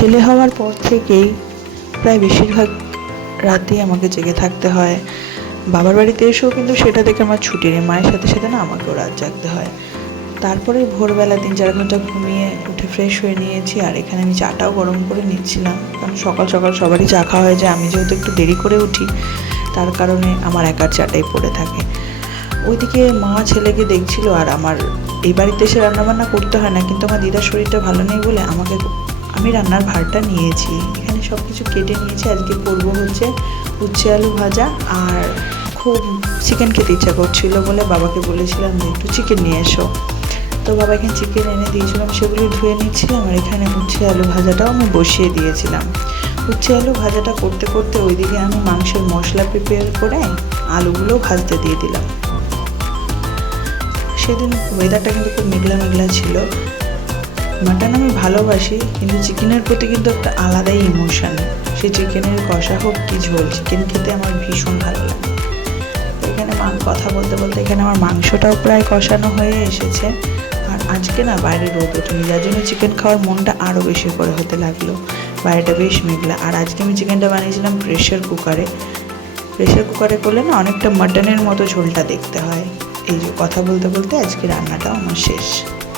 ছেলে হওয়ার পর থেকেই প্রায় বেশিরভাগ রাতেই আমাকে জেগে থাকতে হয়। বাবার বাড়িতে এসেও কিন্তু সেটা দেখে আমার ছুটি নেই। মায়ের সাথে সাথে না আমাকেও রাত জাগতে হয়। তারপরে ভোরবেলা তিন চার ঘণ্টা ঘুমিয়ে উঠে ফ্রেশ হয়ে নিয়েছি আর এখানে আমি চাটাও গরম করে নিচ্ছিলাম। কারণ সকাল সকাল সবারই চা খাওয়া হয়ে যায়। আমি যেহেতু একটু দেরি করে উঠি, তার কারণে আমার একার চাটাই পড়ে থাকে। ওইদিকে মা ছেলেকে দেখছিল আর আমার এই বাড়িতে এসে রান্নাবান্না করতে হয় না। কিন্তু আমার দিদার শরীরটা ভালো নেই বলে আমাকে আমি রান্নার ভারটা নিয়েছি। এখানে সব কিছু কেটে নিয়েছি। আজকে করব হচ্ছে উচ্ছে আলু ভাজা আর খুব চিকেন খেতে ইচ্ছা করছিল বলে বাবাকে বলেছিলাম যে একটু চিকেন নিয়ে এসো। তো বাবা এখানে চিকেন এনে দিয়েছিলাম সেগুলি ধুয়ে নিচ্ছিলাম আর এখানে উচ্ছে আলু ভাজাটাও আমি বসিয়ে দিয়েছিলাম। উচ্ছে আলু ভাজাটা করতে করতে ওইদিকে আমি মাংসের মশলা প্রিপেয়ার করে আলুগুলো ভাজতে দিয়ে দিলাম। সেদিন ওয়েদারটা কিন্তু খুব মেঘলা মেঘলা ছিল। মাটন আমি ভালোবাসি, কিন্তু চিকেনের প্রতি কিন্তু একটা আলাদাই ইমোশান সে চিকেনের কষা হোক কি ঝোল চিকেন খেতে আমার ভীষণ ভালো লাগে। এখানে মা কথা বলতে বলতে এখানে আমার মাংসটাও প্রায় কষানো হয়ে এসেছে। আর আজকে না বাইরে রোদ ওঠেনি যার জন্য চিকেন খাওয়ার মনটা আরও বেশি করে হতে লাগল। বাইরেটা বেশ মেঘলা। আর আজকে আমি চিকেনটা বানিয়েছিলাম প্রেশার কুকারে প্রেশার কুকারে করলে না অনেকটা মাটনের মতো ঝোলটা দেখতে হয়। এই যে কথা বলতে বলতে আজকে রান্নাটাও আমার শেষ।